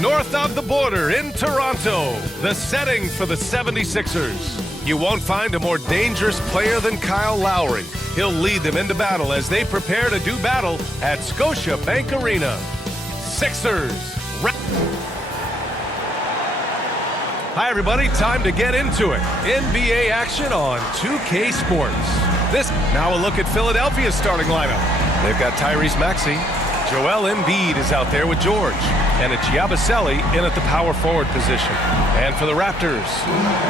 north of the border in Toronto, the setting for the 76ers. You won't find a more dangerous player than Kyle Lowry. He'll lead them into battle as they prepare to do battle at Scotiabank Arena. Sixers. Hi, everybody. Time to get into it. NBA action on 2K Sports. Now a look at Philadelphia's starting lineup. They've got Tyrese Maxey. Joel Embiid is out there with George. And it's Yabusele in at the power forward position. And for the Raptors,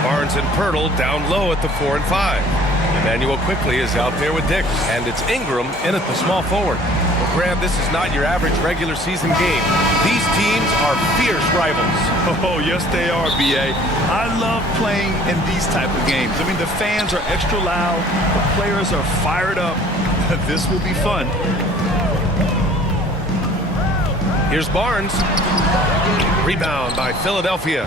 Barnes and Pirtle down low at the 4 and 5. Emmanuel Quickley is out there with Dick. And it's Ingram in at the small forward. Well, Graham, this is not your average regular season game. These teams are fierce rivals. Oh, yes, they are, B.A. I love playing in these type of games. I mean, the fans are extra loud. The players are fired up. This will be fun. Here's Barnes. Rebound by Philadelphia.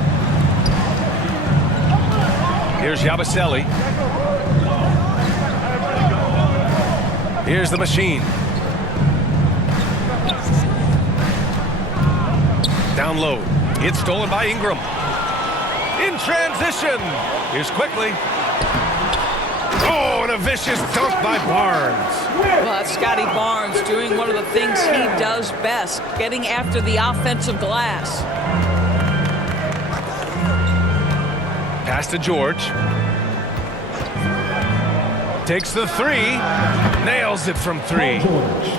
Here's Yabusele. Here's the machine. Down low. It's stolen by Ingram. In transition. Here's Quickley. Oh, and a vicious dunk by Barnes. Well, that's Scotty Barnes doing one of the things he does best, getting after the offensive glass. Pass to George. Takes the three. Nails it from three.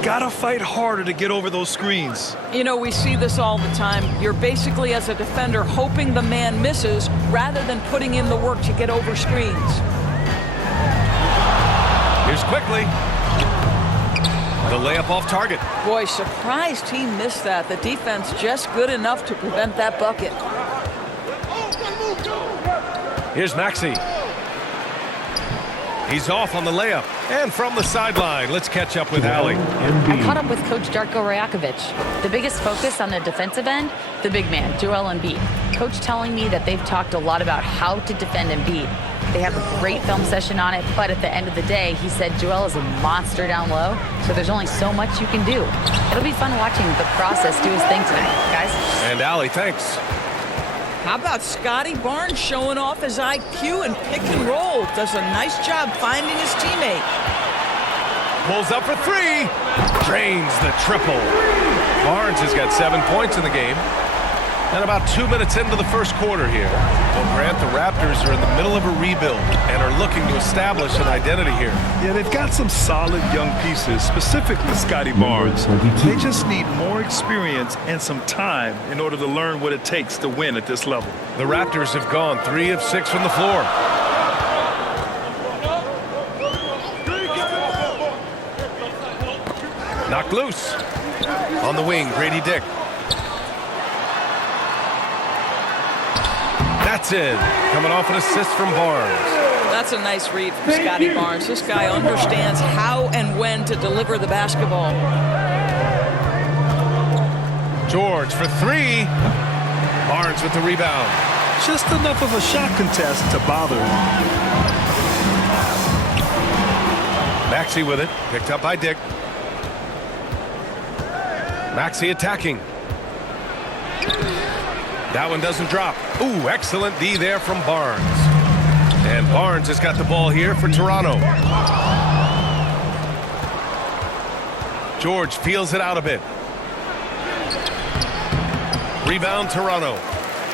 Gotta fight harder to get over those screens. You know, we see this all the time. You're basically, as a defender, hoping the man misses rather than putting in the work to get over screens. Here's Quickley. The layup off target. Boy, surprised he missed that. The defense just good enough to prevent that bucket. Here's Maxey. He's off on the layup. And from the sideline, let's catch up with Allie. I caught up with Coach Darko Rajakovic. The biggest focus on the defensive end, the big man, Joel Embiid. Coach telling me that they've talked a lot about how to defend Embiid. They have a great film session on it, but at the end of the day, he said Joel is a monster down low, so there's only so much you can do. It'll be fun watching the process do his thing tonight, guys. And Allie, thanks. How about Scotty Barnes showing off his IQ and pick and roll? Does a nice job finding his teammate. Pulls up for three. Drains the triple. Barnes has got 7 points in the game. And about 2 minutes into the first quarter here. Well, Grant, the Raptors are in the middle of a rebuild and are looking to establish an identity here. Yeah, they've got some solid young pieces, specifically Scotty Barnes. They just need more experience and some time in order to learn what it takes to win at this level. The Raptors have gone 3 of 6 from the floor. Knocked loose. On the wing, Grady Dick. That's in. Coming off an assist from Barnes. That's a nice read from Scotty Barnes. This guy understands how and when to deliver the basketball. George for three. Barnes with the rebound. Just enough of a shot contest to bother him. Maxey with it. Picked up by Dick. Maxey attacking. That one doesn't drop. Ooh, excellent D there from Barnes. And Barnes has got the ball here for Toronto. George feels it out a bit. Rebound Toronto.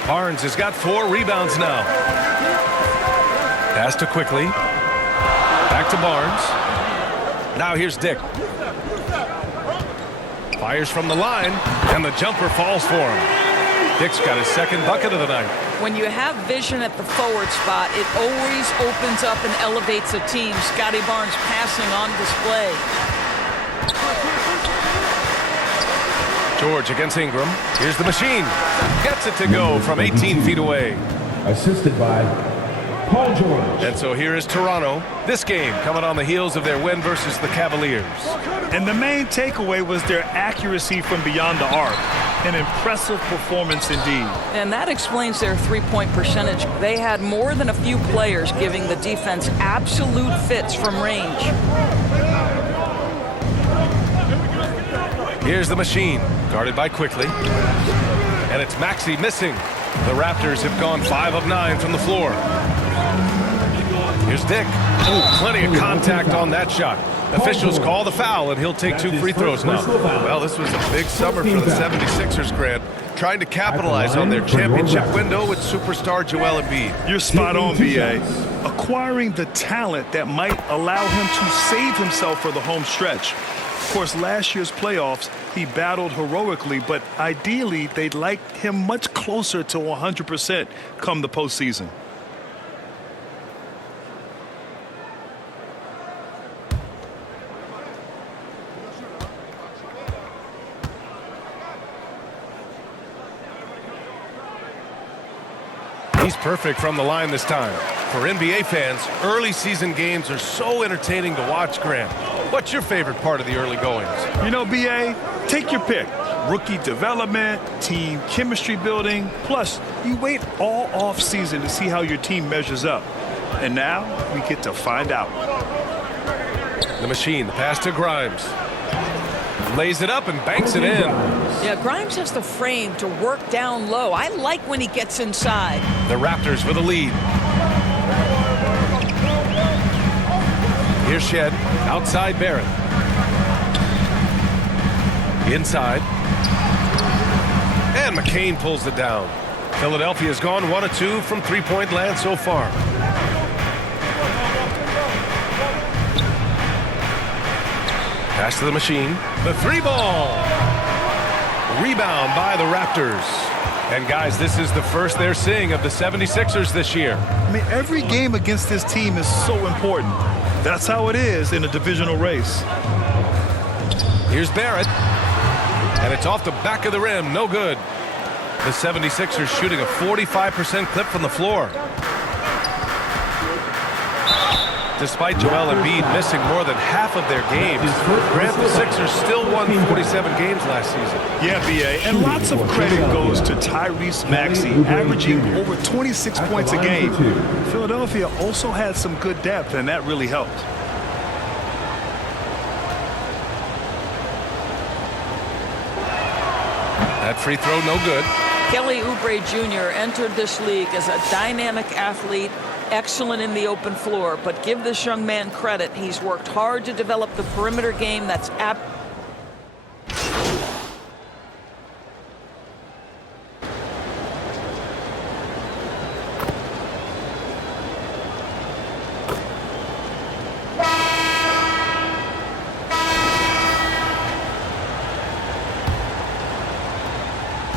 Barnes has got 4 rebounds now. Pass to Quickley. Back to Barnes. Now here's Dick. Fires from the line, and the jumper falls for him. Dick's got his second bucket of the night. When you have vision at the forward spot, it always opens up and elevates a team. Scotty Barnes passing on display. George against Ingram. Here's the machine. Gets it to go from 18 feet away. Assisted by Paul George. And so here is Toronto. This game coming on the heels of their win versus the Cavaliers. And the main takeaway was their accuracy from beyond the arc. An impressive performance indeed. And that explains their three-point percentage. They had more than a few players giving the defense absolute fits from range. Here's the machine, guarded by Quickley. And it's Maxey missing. The Raptors have gone 5 of 9 from the floor. Here's Dick. Ooh, plenty of contact on that shot. Officials call the foul, and he'll take 2 free throws now. Well, this was a big summer for the 76ers, Grant, trying to capitalize on their championship window with superstar Joel Embiid. You're spot on, B.A. Acquiring the talent that might allow him to save himself for the home stretch. Of course, last year's playoffs, he battled heroically, but ideally, they'd like him much closer to 100% come the postseason. He's perfect from the line this time. For NBA fans, early season games are so entertaining to watch, Grant. What's your favorite part of the early goings? You know, B.A., take your pick. Rookie development, team chemistry building, plus you wait all off season to see how your team measures up. And now we get to find out. The Machine, the pass to Grimes. Lays it up and banks it in. Yeah, Grimes has the frame to work down low. I like when he gets inside. The Raptors with a lead. Here's Shed. Outside Barrett. Inside. And McCain pulls it down. Philadelphia's gone 1 of 2 from three-point land so far. Pass to the Machine. The 3-ball. Rebound by the Raptors. And guys, this is the first they're seeing of the 76ers this year. I mean, every game against this team is so important. That's how it is in a divisional race. Here's Barrett. And it's off the back of the rim. No good. The 76ers shooting a 45% clip from the floor. Despite Joel Embiid missing more than half of their games, Grant, the Sixers still won 47 games last season. Yeah, B.A., and lots of credit goes to Tyrese Maxey, averaging over 26 points a game. Philadelphia also had some good depth, and that really helped. That free throw, no good. Kelly Oubre Jr. entered this league as a dynamic athlete, excellent in the open floor, but give this young man credit. He's worked hard to develop the perimeter game that's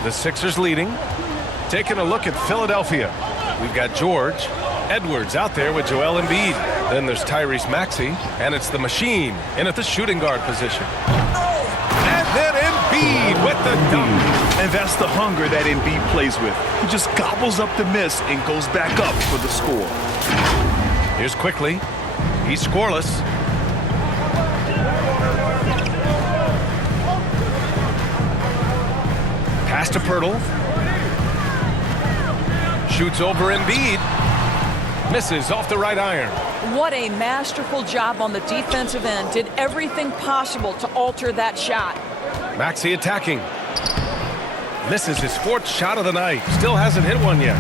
The Sixers leading. Taking a look at Philadelphia. We've got George Edwards out there with Joel Embiid. Then there's Tyrese Maxey, and it's the Machine in at the shooting guard position. And then Embiid with the dunk. And that's the hunger that Embiid plays with. He just gobbles up the miss and goes back up for the score. Here's Quickly. He's scoreless. Pass to Pirtle. Shoots over Embiid. Misses off the right iron. What a masterful job on the defensive end. Did everything possible to alter that shot. Maxey attacking. Misses his 4th shot of the night. Still hasn't hit one yet.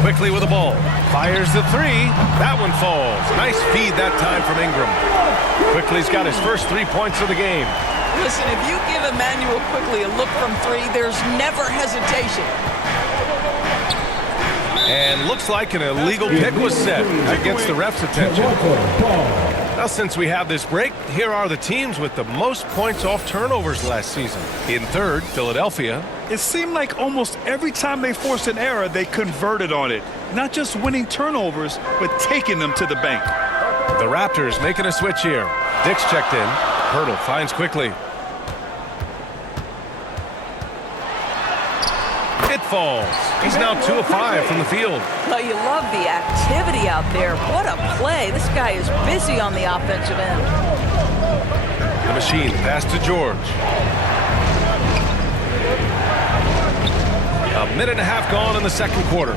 Quickly with the ball. Fires the 3. That one falls. Nice feed that time from Ingram. Quickly's got his first 3 points of the game. Listen, if you give Emmanuel Quickly a look from 3, there's never hesitation. And looks like an illegal pick was set. That gets the ref's attention. Now, since we have this break, here are the teams with the most points off turnovers last season. In third, Philadelphia. It seemed like almost every time they forced an error, they converted on it. Not just winning turnovers, but taking them to the bank. The Raptors making a switch here. Dick's checked in. Pirtle finds Quickly. It falls. He's now 2 of 5 from the field. Well, you love the activity out there. What a play. This guy is busy on the offensive end. The Machine pass to George. A minute and a half gone in the second quarter.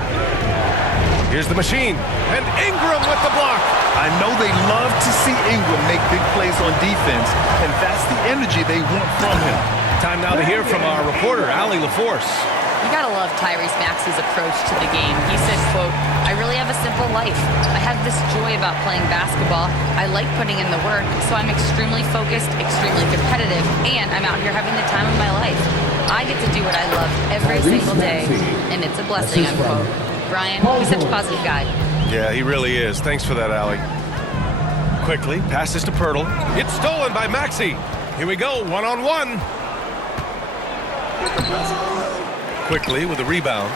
Here's the Machine. And Ingram with the block. I know they love to see Ingram make big plays on defense, and that's the energy they want from him. Time now to hear from our reporter, Allie LaForce. You gotta love Tyrese Maxey's approach to the game. He said, quote, "I really have a simple life. I have this joy about playing basketball. I like putting in the work, so I'm extremely focused, extremely competitive, and I'm out here having the time of my life. I get to do what I love every single day, and it's a blessing," unquote. Brian, he's such a positive guy. Yeah, he really is. Thanks for that, Allie. Quickly, passes to Pirtle. It's stolen by Maxey. Here we go, one-on-one. Quickly with the rebound.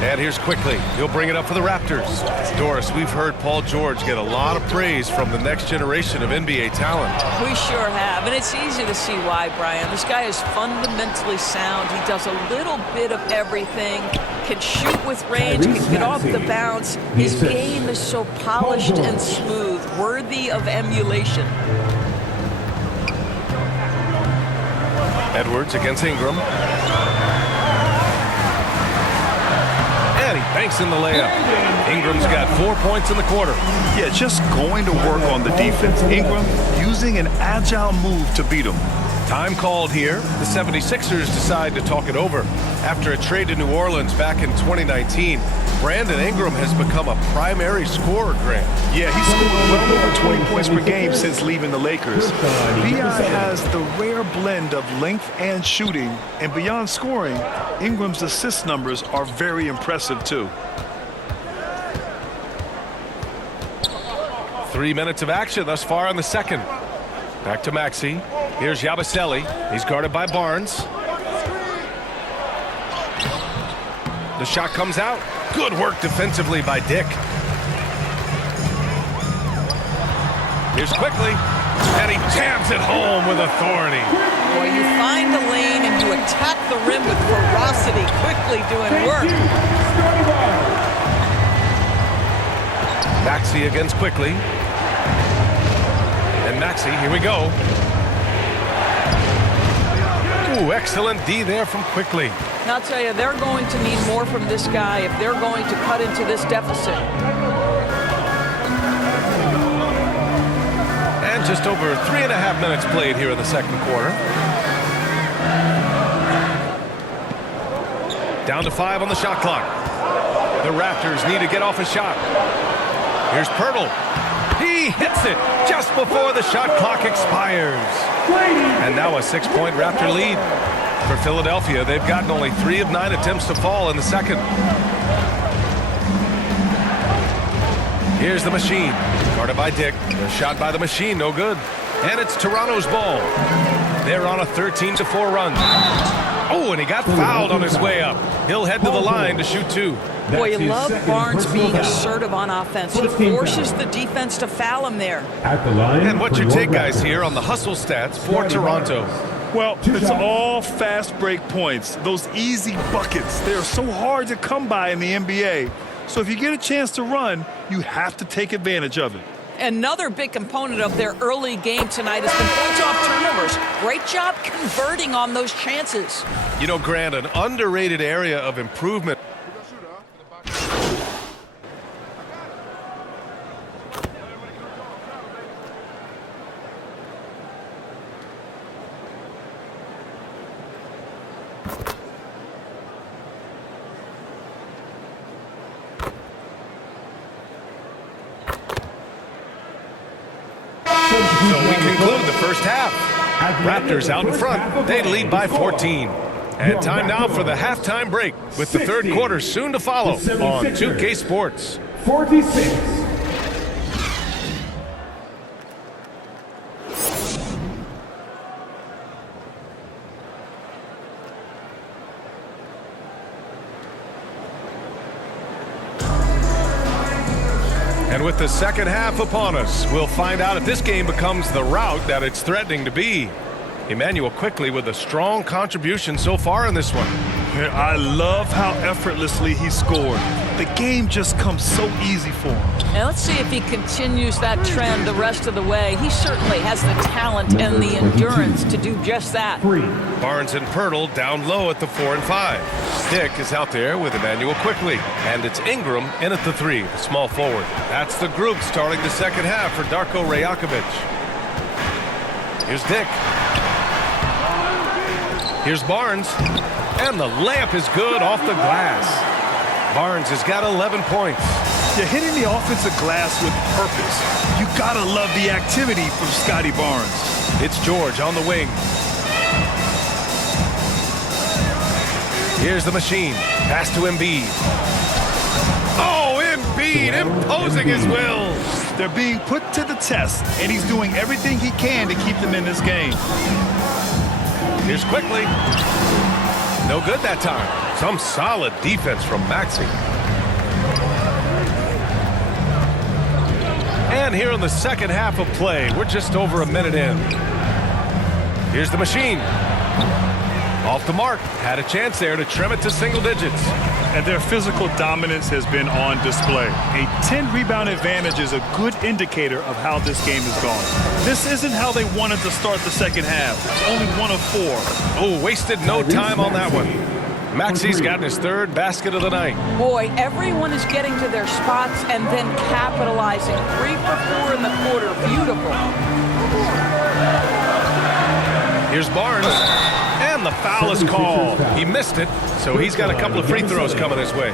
And here's Quickly. He'll bring it up for the Raptors. Doris, we've heard Paul George get a lot of praise from the next generation of NBA talent. We sure have, and it's easy to see why, Brian. This guy is fundamentally sound. He does a little bit of everything, can shoot with range, can get off the bounce. His game is so polished and smooth, worthy of emulation. Edwards against Ingram. And he banks in the layup. Ingram's got 4 points in the quarter. Yeah, just going to work on the defense. Ingram using an agile move to beat him. Time called here. The 76ers decide to talk it over. After a trade to New Orleans back in 2019, Brandon Ingram has become a primary scorer, Grant. Yeah, he's scored well over 20 points per game since leaving the Lakers. B.I. has the rare blend of length and shooting, and beyond scoring, Ingram's assist numbers are very impressive too. 3 minutes of action thus far in the second. Back to Maxey. Here's Yabusele. He's guarded by Barnes. The shot comes out. Good work defensively by Dick. Here's Quickly. And he jams it home with authority. Boy, you find the lane and you attack the rim with ferocity, Quickly doing work. Maxey against Quickly. And Maxey, here we go. Ooh, excellent D there from Quickly. And I'll tell you, they're going to need more from this guy if they're going to cut into this deficit. And just over 3.5 minutes played here in the second quarter. Down to 5 on the shot clock. The Raptors need to get off a shot. Here's Pirtle. He hits it just before the shot clock expires. And now a 6-point Raptor lead. For Philadelphia, they've gotten only 3 of 9 attempts to fall in the second. Here's the Machine. Guarded by Dick. The shot by the Machine, no good. And it's Toronto's ball. They're on a 13-4 run. Oh, and he got fouled on his way up. He'll head to the line to shoot 2. Boy, you love Barnes being assertive on offense. He forces the defense to foul him there. At the line. And what's your take, guys, here on the hustle stats for Toronto? Well, it's all fast break points. Those easy buckets. They're so hard to come by in the NBA. So if you get a chance to run, you have to take advantage of it. Another big component of their early game tonight has been points off turnovers. Great job converting on those chances. You know, Grant, an underrated area of improvement. So we conclude the first half. Raptors out in front. They lead by 14. And time now for the halftime break with the third quarter soon to follow on 2K Sports. 46. And with the second half upon us, we'll find out if this game becomes the rout that it's threatening to be. Emmanuel Quickly with a strong contribution so far in this one. I love how effortlessly he scored. The game just comes so easy for him. And let's see if he continues that trend the rest of the way. He certainly has the talent and the endurance to do just that. Barnes and Pirtle down low at the 4 and 5. Dick is out there with Emmanuel Quickly. And it's Ingram in at the 3, the small forward. That's the group starting the second half for Darko Rajakovic. Here's Dick. Here's Barnes. And the layup is good off the glass. Barnes has got 11 points. You're hitting the offensive glass with purpose. You gotta love the activity from Scotty Barnes. It's George on the wing. Here's the machine. Pass to Embiid. Oh, Embiid imposing his will. They're being put to the test, and he's doing everything he can to keep them in this game. Here's Quickly. No good that time. Some solid defense from Maxey. And here in the second half of play, we're just over a minute in. Here's the machine. Off the mark. Had a chance there to trim it to single digits. And their physical dominance has been on display. A 10-rebound advantage is a good indicator of how this game has gone. This isn't how they wanted to start the second half. It's only 1 of 4. Oh, wasted no time on that one. Maxey's gotten his third basket of the night. Boy, everyone is getting to their spots and then capitalizing. 3 for 4 in the quarter. Beautiful. Here's Barnes. And the foul is called. He missed it, so he's got a couple of free throws coming his way.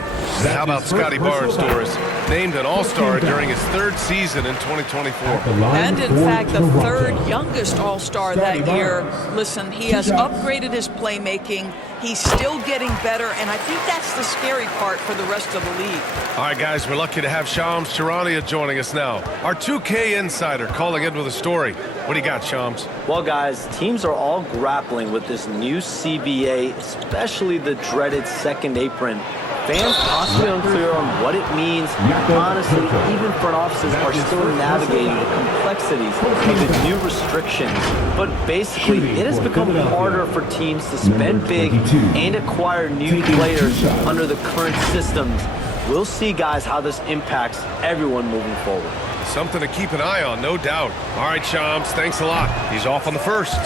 How about Scotty Barnes, Doris? Named an All-Star during his 3rd season in 2024. And in fact, the 3rd youngest All-Star that year. Listen, he has upgraded his playmaking. He's still getting better, and I think that's the scary part for the rest of the league. All right, guys, we're lucky to have Shams Charania joining us now. Our 2K insider calling in with a story. What do you got, Shams? Well, guys, teams are all grappling with this new CBA, especially the dreaded second apron. Fans possibly unclear on what it means. Honestly, even front offices are still navigating the complexities of the new restrictions. But basically, it has become harder for teams to spend big and acquire new players under the current systems. We'll see, guys, how this impacts everyone moving forward. Something to keep an eye on, no doubt. All right, Shams, thanks a lot. He's off on the first.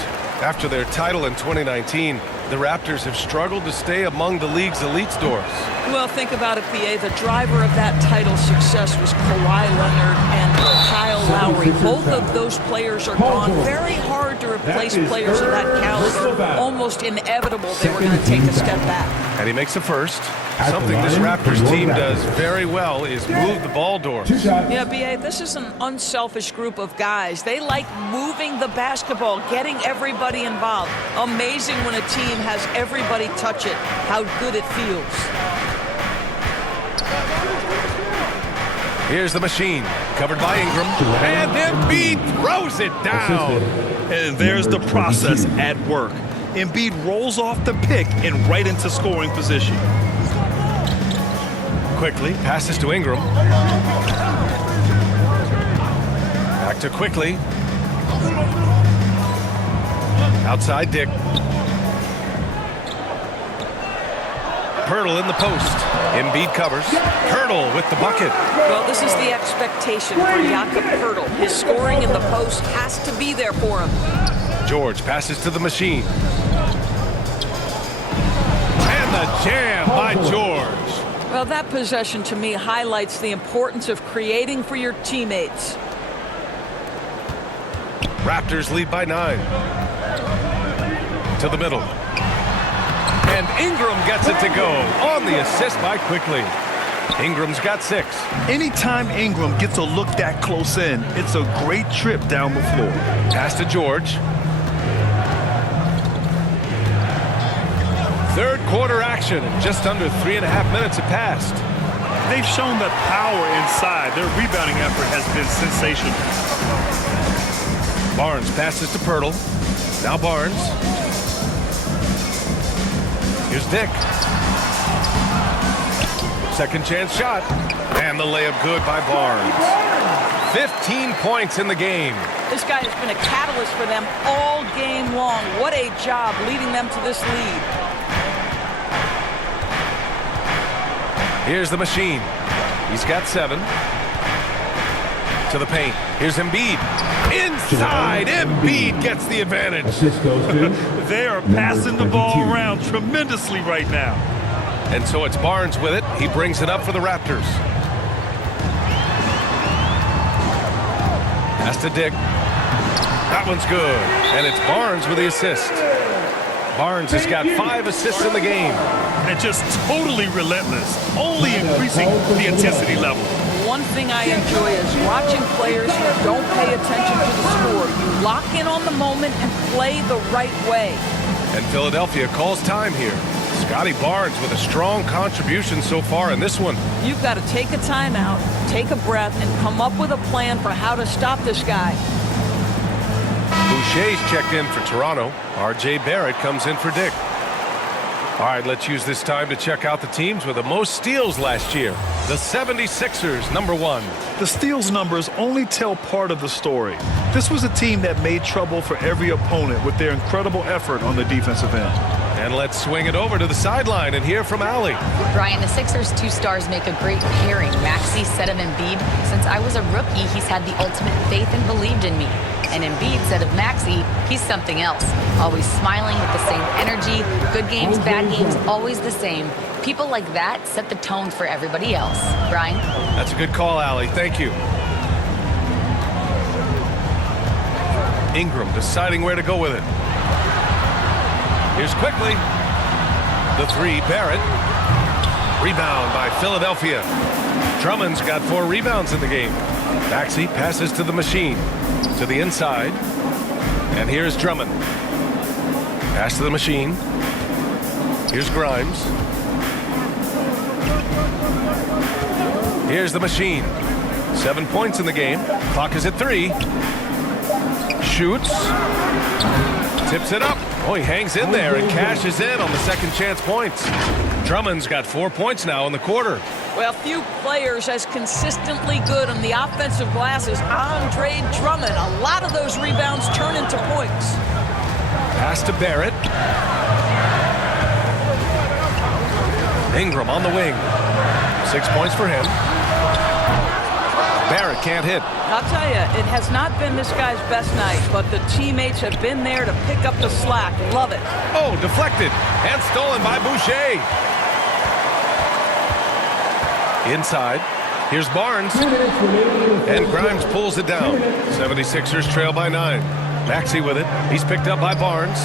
After their title in 2019, the Raptors have struggled to stay among the league's elite stores. Well, think about it, B.A. The driver of that title success was Kawhi Leonard and Kyle Lowry. Both of those players are gone. Very hard to replace players of that caliber. Almost inevitable they were going to take a step back. And he makes a first. Something this Raptors team does very well is move the ball doors. Yeah, B.A., this is an unselfish group of guys. They like moving the basketball, getting everybody involved. Amazing when a team has everybody touch it, how good it feels. Here's the machine, covered by Ingram, and Embiid throws it down. And there's the process at work. Embiid rolls off the pick and right into scoring position. Quickly passes to Ingram. Back to Quickly. Outside Dick. Pirtle in the post. Embiid covers. Pirtle with the bucket. Well, this is the expectation for Jakob Pirtle. His scoring in the post has to be there for him. George passes to the machine. And the jam by George. Well, that possession to me highlights the importance of creating for your teammates. Raptors lead by 9. To the middle. And Ingram gets it to go on the assist by Quickly. Ingram's got 6. Anytime Ingram gets a look that close in, it's a great trip down the floor. Pass to George. Third quarter action. Just under 3.5 minutes have passed. They've shown that power inside. Their rebounding effort has been sensational. Barnes passes to Pirtle. Now Barnes. Here's Dick. Second chance shot. And the layup good by Barnes. 15 points in the game. This guy has been a catalyst for them all game long. What a job leading them to this lead. Here's the machine. He's got 7. To the paint. Here's Embiid. Inside. Embiid gets the advantage. Assist goes to They are passing the ball around tremendously right now. And so it's Barnes with it. He brings it up for the Raptors. Pass to Dick. That one's good. And it's Barnes with the assist. Barnes has got 5 assists in the game. And just totally relentless, only increasing the intensity level. One thing I enjoy is watching players who don't pay attention to the score. You lock in on the moment and play the right way. And Philadelphia calls time here. Scotty Barnes with a strong contribution so far in this one. You've got to take a timeout, take a breath, and come up with a plan for how to stop this guy. Boucher's checked in for Toronto. R.J. Barrett comes in for Dick. All right, let's use this time to check out the teams with the most steals last year. The 76ers, number 1. The steals numbers only tell part of the story. This was a team that made trouble for every opponent with their incredible effort on the defensive end. And let's swing it over to the sideline and hear from Allie. Brian, the Sixers' 2 stars make a great pairing. Maxey said of Embiid, since I was a rookie, he's had the ultimate faith and believed in me. And Embiid said of Maxey, he's something else. Always smiling with the same energy, good games, bad games, always the same. People like that set the tone for everybody else. Brian? That's a good call, Allie. Thank you. Ingram deciding where to go with it. Here's quickly. The 3, Barrett. Rebound by Philadelphia. Drummond's got 4 rebounds in the game. Maxey passes to the machine. To the inside. And here's Drummond. Pass to the machine. Here's Grimes. Here's the machine. 7 points in the game. Clock is at 3. Shoots. Tips it up. Oh, he hangs in there and cashes in on the second chance points. Drummond's got 4 points now in the quarter. Well, few players as consistently good on the offensive glass as Andre Drummond. A lot of those rebounds turn into points. Pass to Barrett. Ingram on the wing. 6 points for him. Barrett can't hit. I'll tell you, it has not been this guy's best night, but the teammates have been there to pick up the slack. Love it. Oh, deflected and stolen by Boucher. Inside. Here's Barnes. And Grimes pulls it down. 76ers trail by 9. Maxey with it. He's picked up by Barnes.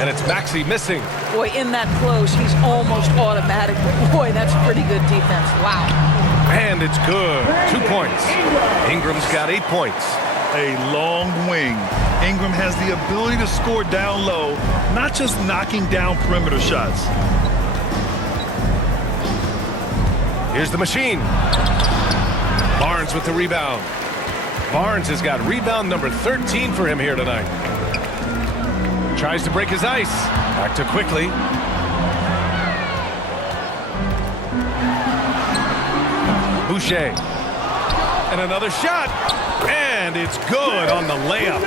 And it's Maxey missing. Boy, in that close, he's almost automatic. Boy, that's pretty good defense. Wow. And it's good. 2 points. Ingram's got 8 points. A long wing. Ingram has the ability to score down low, not just knocking down perimeter shots. Here's the machine. Barnes with the rebound. Barnes has got rebound number 13 for him here tonight. Tries to break his ice. Back to quickly. Boucher. And another shot. And it's good on the layup.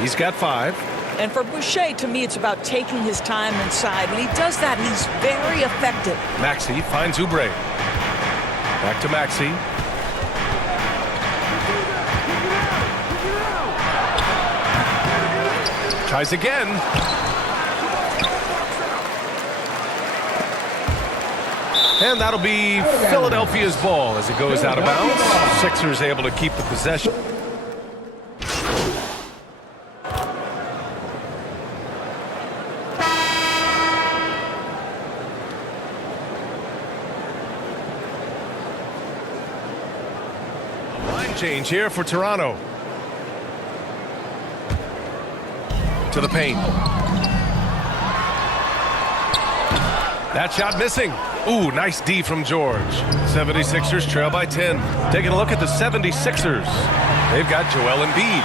He's got 5. And for Boucher, to me, it's about taking his time inside. When he does that, he's very effective. Maxey finds Oubre. Back to Maxey. Tries again. And that'll be Philadelphia's ball as it goes out of bounds. Sixers able to keep the possession. Line change here for Toronto. To the paint. That shot missing. Ooh, nice D from George. 76ers trail by 10. Taking a look at the 76ers. They've got Joel Embiid.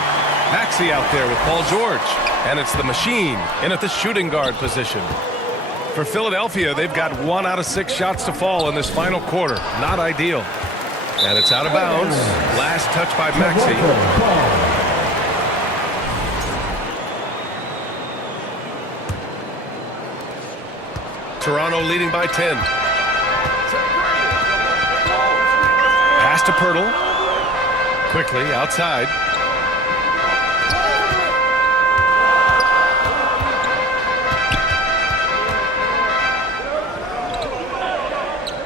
Maxey out there with Paul George. And it's the machine in at the shooting guard position. For Philadelphia, they've got 1 out of 6 shots to fall in this final quarter. Not ideal. And it's out of bounds. Last touch by Maxey. Toronto leading by 10. Pass to Pirtle. Quickly outside.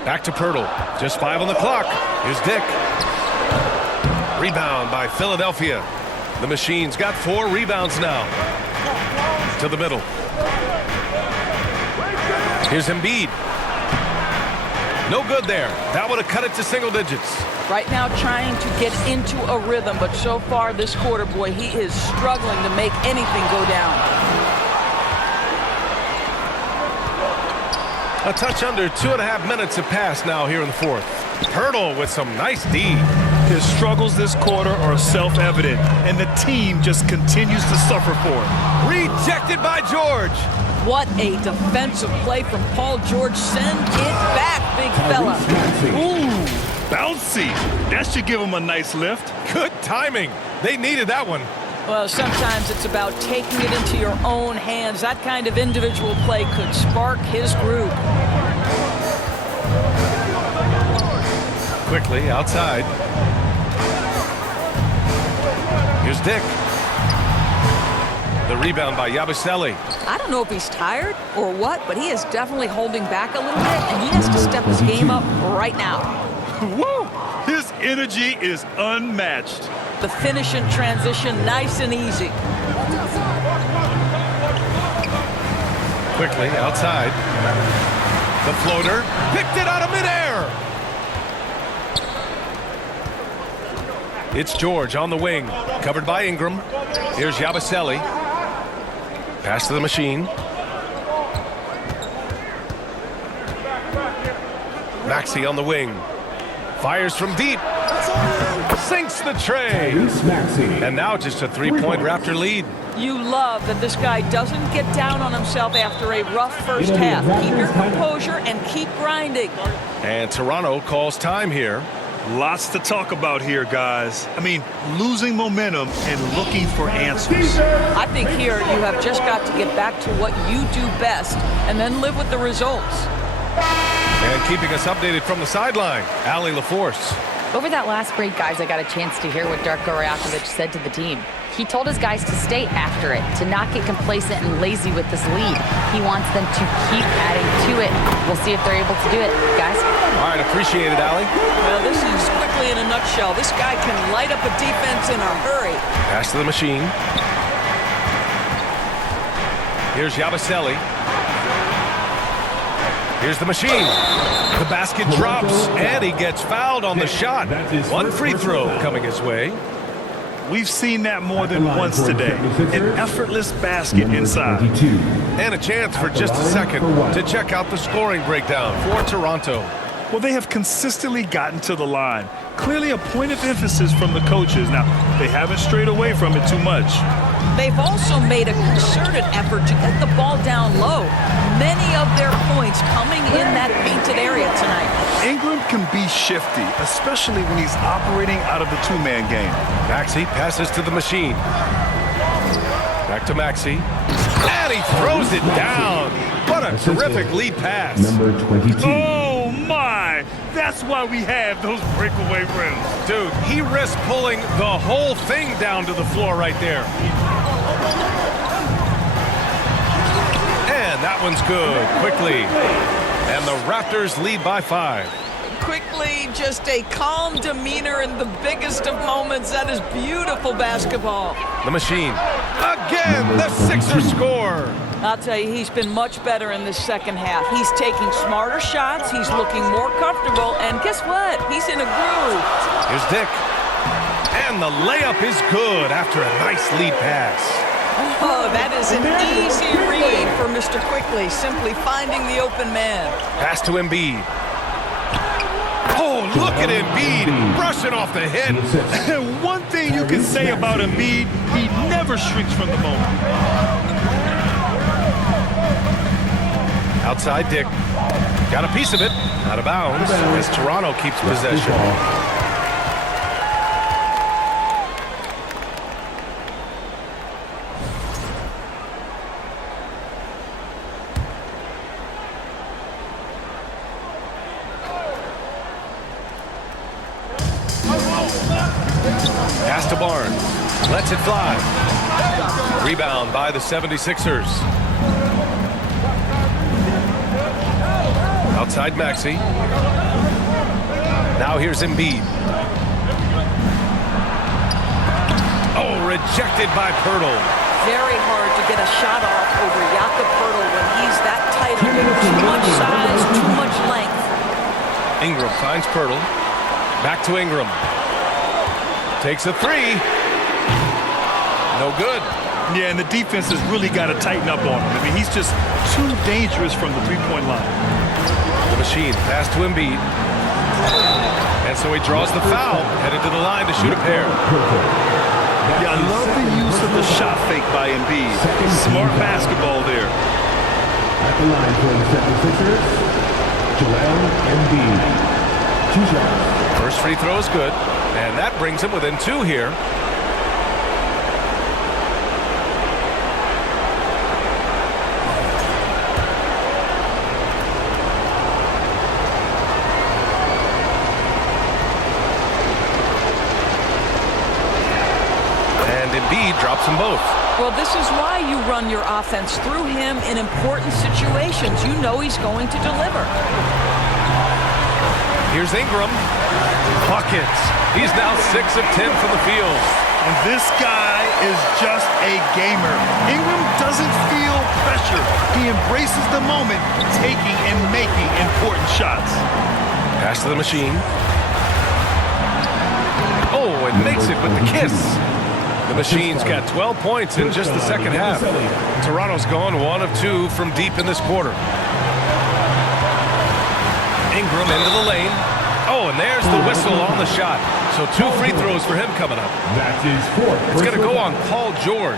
Back to Pirtle. Just 5 on the clock. Here's Dick. Rebound by Philadelphia. The Machine's got 4 rebounds now. to the middle. Here's Embiid. No good there. That would have cut it to single digits. Right now trying to get into a rhythm, but so far this quarter, boy, he is struggling to make anything go down. A touch under 2.5 minutes have passed now here in the fourth. Pirtle with some nice D. His struggles this quarter are self-evident, and the team just continues to suffer for it. Rejected by George. What a defensive play from Paul George. Send it back, big fella. Ooh, bouncy. That should give him a nice lift. Good timing. They needed that one. Well, sometimes it's about taking it into your own hands. That kind of individual play could spark his group. Quickly outside. Here's Dick. The rebound by Yabusele. I don't know if he's tired or what, but he is definitely holding back a little bit, and he has to step his game up right now. Woo! His energy is unmatched. The finish in transition, nice and easy. Quickly outside. The floater. Picked it out of midair. It's George on the wing. Covered by Ingram. Here's Yabusele. Pass to the machine. Maxey on the wing. Fires from deep. Sinks the tray. And now just a three-point Raptor lead. You love that this guy doesn't get down on himself after a rough first half. Keep your composure and keep grinding. And Toronto calls time here. Lots to talk about here, guys. I mean, losing momentum and looking for answers. I think here you have just got to get back to what you do best and then live with the results. And keeping us updated from the sideline, Allie LaForce. Over that last break, guys, I got a chance to hear what Darko Rajakovic said to the team. He told his guys to stay after it, to not get complacent and lazy with this lead. He wants them to keep adding to it. We'll see if they're able to do it, guys. All right, appreciate it, Allie. Well, this is quickly in a nutshell. This guy can light up a defense in a hurry. Pass to the machine. Here's Yabusele. Here's the machine. The basket drops, and he gets fouled on the shot. One free throw coming his way. We've seen that more than once today. An effortless basket inside. And a chance for just a second to check out the scoring breakdown for Toronto. Well, they have consistently gotten to the line. Clearly a point of emphasis from the coaches. Now, they haven't strayed away from it too much. They've also made a concerted effort to get the ball down low. Many of their points coming in that painted area tonight. Ingram can be shifty, especially when he's operating out of the two-man game. Maxey passes to the machine. Back to Maxey. And he throws it down. What a terrific lead pass. Number 22. Oh, my! That's why we have those breakaway rims. Dude, he risked pulling the whole thing down to the floor right there. And that one's good. Quickly. And the Raptors lead by 5. Quickly, just a calm demeanor in the biggest of moments. That is beautiful basketball. The machine. Again, the Sixers score. I'll tell you, he's been much better in this second half. He's taking smarter shots. He's looking more comfortable. And guess what? He's in a groove. Here's Dick. And the layup is good after a nice lead pass. Oh, that is an easy read for Mr. Quickly, simply finding the open man. Pass to Embiid. Oh, look at Embiid brushing off the hit. One thing you can say about Embiid, he never shrinks from the moment. Outside Dick. Got a piece of it. Out of bounds as Toronto keeps possession. Pass to Barnes. Lets it fly. Rebound by the 76ers. Outside Maxey. Now here's Embiid. Oh, rejected by Pirtle. very hard to get a shot off over Jakob Poeltl when he's that tight on him. Too much size, too much length. Ingram finds Poeltl. Back to Ingram. Takes a three. No good. Yeah, and the defense has really got to tighten up on him. I mean, he's just too dangerous from the three-point line. The machine pass to Embiid. And so he draws the foul, headed to the line to shoot a pair. Yeah, I love the use of the shot fake by Embiid. Smart basketball there. At the line for the 76ers, Joel Embiid. 2 shots. First free throw is good, and that brings him within 2 here. Embiid drops them both. Well, this is why you run your offense through him in important situations. You know he's going to deliver. Here's Ingram. Buckets. He's now 6 of 10 from the field. And this guy is just a gamer. Ingram doesn't feel pressure. He embraces the moment, taking and making important shots. Pass to the machine. Oh, and makes it with the kiss. The machine's got 12 points in just the second half. Toronto's gone 1 of 2 from deep in this quarter. Ingram into the lane. Oh, and there's the whistle on the shot. So 2 free throws for him coming up. That's his 4th. It's going to go on Paul George.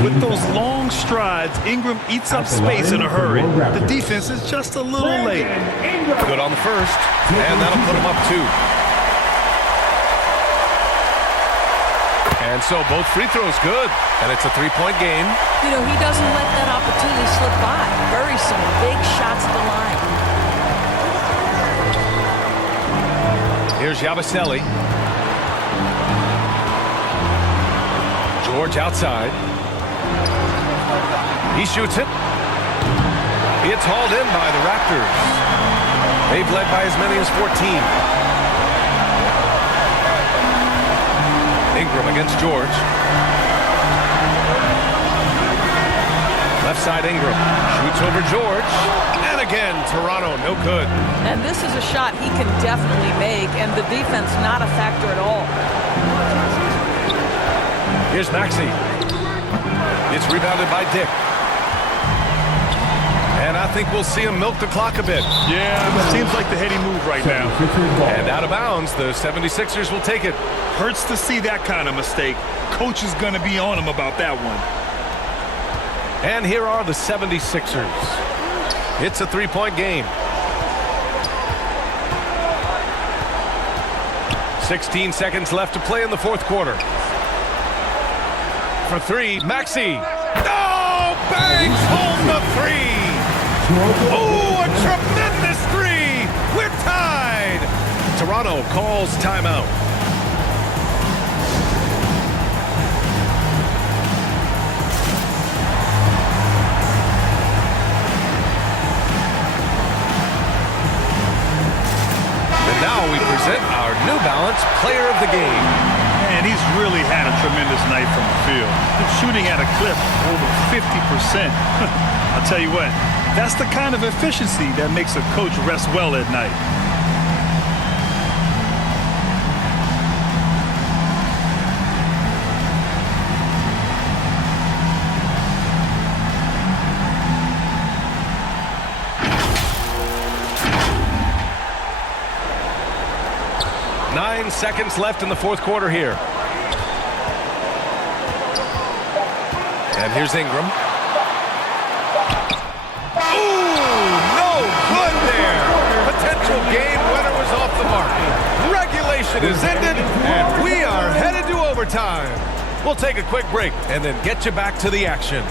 With those long strides, Ingram eats up space in a hurry. The defense is just a little late. Good on the first, and that'll put him up 2. And so both free throws good, and it's a 3-point game. You know, he doesn't let that opportunity slip by. Buries some big shots at the line. Here's Yabusele. George outside. He shoots it. It's hauled in by the Raptors. They've led by as many as 14. Ingram against George. Left side Ingram. Shoots over George. And again, Toronto, no good. And this is a shot he can definitely make, and the defense not a factor at all. Here's Maxey. It's rebounded by Dick. And I think we'll see him milk the clock a bit. Yeah, seems like the heady move right now. And out of bounds, the 76ers will take it. Hurts to see that kind of mistake. Coach is going to be on him about that one. And here are the 76ers. It's a 3-point game. 16 seconds left to play in the 4th quarter. For 3, Maxey. Oh, bangs home the 3. Oh, a tremendous 3. We're tied. Toronto calls timeout. Now we present our New Balance Player of the Game. And he's really had a tremendous night from the field. He's shooting at a clip over 50%. I'll tell you what, that's the kind of efficiency that makes a coach rest well at night. Seconds left in the 4th quarter here. And here's Ingram. Ooh, no good there. Potential game winner was off the mark. Regulation is ended, and we are headed to overtime. We'll take a quick break and then get you back to the action.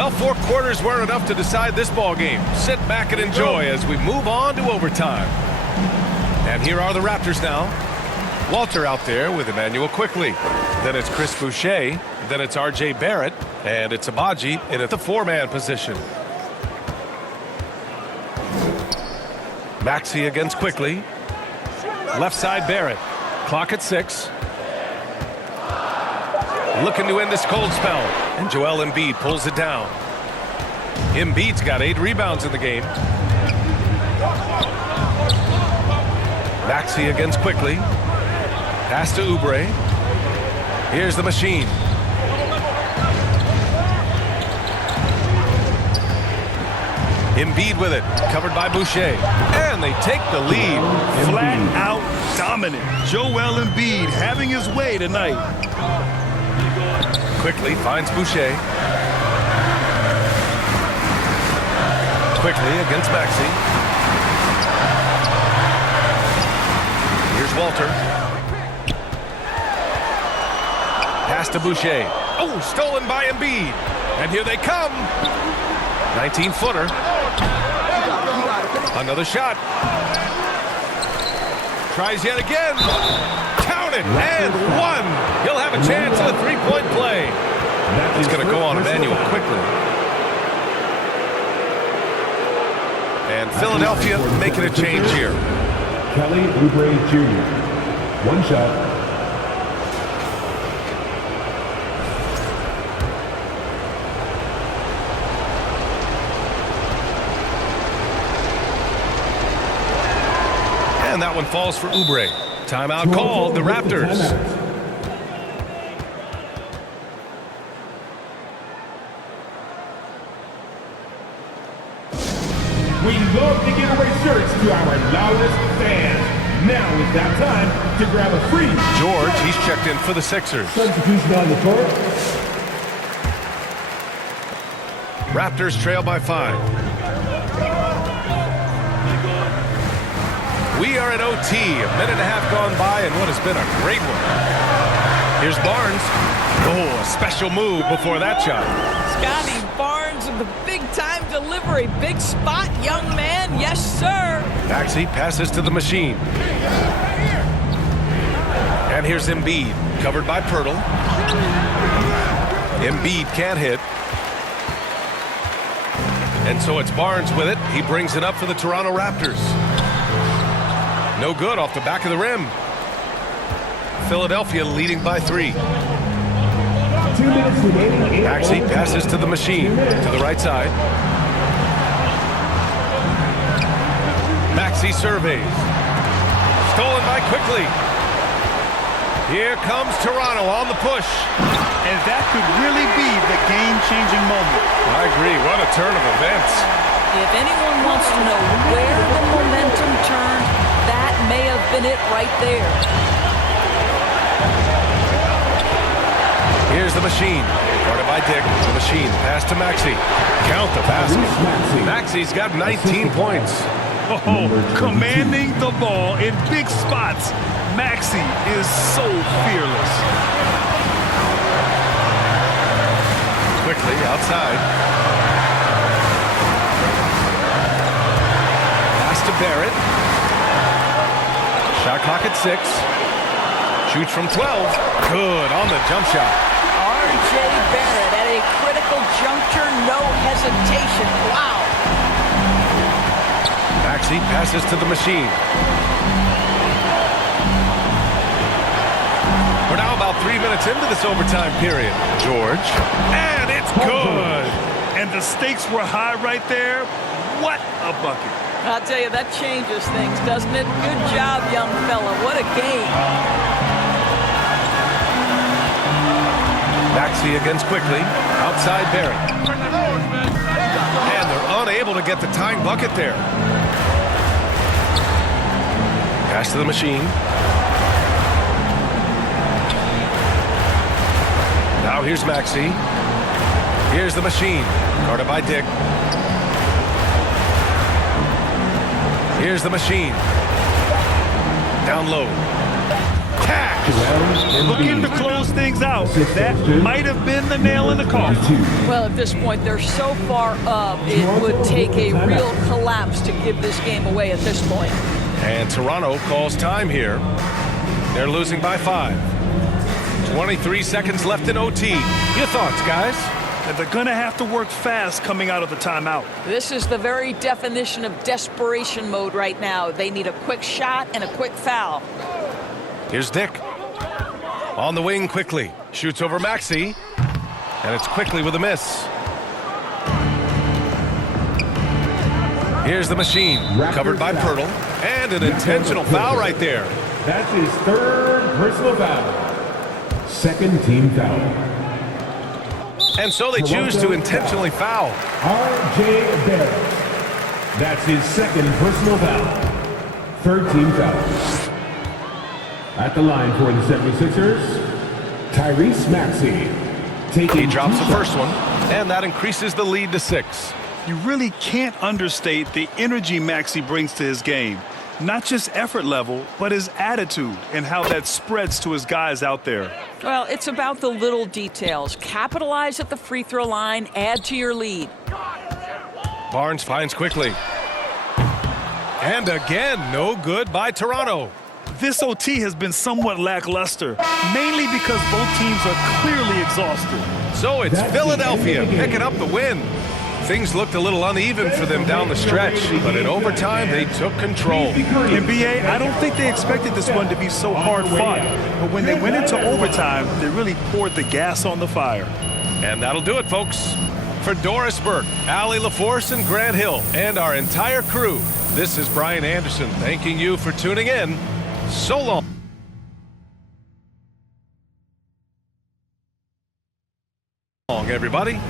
Well, 4 quarters weren't enough to decide this ball game. Sit back and enjoy as we move on to overtime. And here are the Raptors now. Walter out there with Emmanuel Quickley. Then it's Chris Boucher. Then it's R.J. Barrett. And it's Abaji in at the 4-man position. Maxey against Quickley. Left side Barrett. Clock at 6. Looking to end this cold spell. And Joel Embiid pulls it down. Embiid's got 8 rebounds in the game. Maxey against Quickley. Pass to Oubre. Here's the machine. Embiid with it. Covered by Boucher. And they take the lead. Flat out dominant. Joel Embiid having his way tonight. Quickly finds Boucher. Quickly against Maxey. Here's Walter. Pass to Boucher. Oh, stolen by Embiid. And here they come. 19-footer. Another shot. Tries yet again. Count it. And 1. He'll have a chance at a 3-point play. He's going to go on Emmanuel Quickley. And Philadelphia making a change here. Kelly Oubre Jr. 1 shot. And that one falls for Oubre. Timeout called, the Raptors. We love to give away shirts to our loudest fans. Now is that time to grab a free. George, he's checked in for the Sixers. Substitution on the court. Raptors trail by 5. We are at OT, a minute and a half gone by, and what has been a great one. Here's Barnes. Oh, a special move before that shot. Scotty Barnes with the big-time delivery. Big spot, young man. Yes, sir. Maxey passes to the machine. And here's Embiid, covered by Pirtle. Embiid can't hit. And so it's Barnes with it. He brings it up for the Toronto Raptors. No good off the back of the rim. Philadelphia leading by 3. 2 minutes remaining. Maxey passes to the machine, to the right side. Maxey surveys. Stolen by Quickley. Here comes Toronto on the push. And that could really be the game-changing moment. I agree. What a turn of events. If anyone wants to know where the momentum turned, that may have been it right there. Here's the machine. Guarded by Dick. The machine. Pass to Maxey. Count the basket. Maxey's got 19 points. Oh, commanding the ball in big spots. Maxey is so fearless. Quickly outside. Pass to Barrett. Shot clock at 6. Shoots from 12. Good on the jump shot. R.J. Barrett at a critical juncture, no hesitation. Wow. Maxey passes to the machine. We're now about 3 minutes into this overtime period. George. And it's good. And the stakes were high right there. What a bucket. I'll tell you, that changes things, doesn't it? Good job, young fella. What a game. Maxey against Quickley. Outside Barrett. And they're unable to get the tying bucket there. Pass to the machine. Now here's Maxey. Here's the machine. Guarded by Dick. Here's the machine. Down low. attack. Looking to close things out. That might have been the nail in the coffin. Well, at this point, they're so far up, it would take a real collapse to give this game away at this point. And Toronto calls time here. They're losing by 5. 23 seconds left in OT. Your thoughts, guys? And they're going to have to work fast coming out of the timeout. This is the very definition of desperation mode right now. They need a quick shot and a quick foul. Here's Dick. On the wing quickly. Shoots over Maxey. And it's quickly with a miss. Here's the machine. Covered by Pirtle. And an intentional foul right there. That's his third personal foul. Second team foul. And so they choose to intentionally foul. R.J. Barrett. That's his second personal foul. Third team foul. At the line for the 76ers, Tyrese Maxey. He drops the first one, and that increases the lead to 6. You really can't understate the energy Maxey brings to his game. Not just effort level, but his attitude and how that spreads to his guys out there. Well, it's about the little details. Capitalize at the free throw line, add to your lead. Barnes finds quickly. And again, no good by Toronto. This OT has been somewhat lackluster, mainly because both teams are clearly exhausted. So it's Philadelphia picking up the win. Things looked a little uneven for them down the stretch, but in overtime they took control. NBA, I don't think they expected this one to be so hard fought, but when they went into overtime, they really poured the gas on the fire. And that'll do it, folks. For Doris Burke, Allie LaForce, and Grant Hill, and our entire crew, this is Brian Anderson thanking you for tuning in. So long, everybody.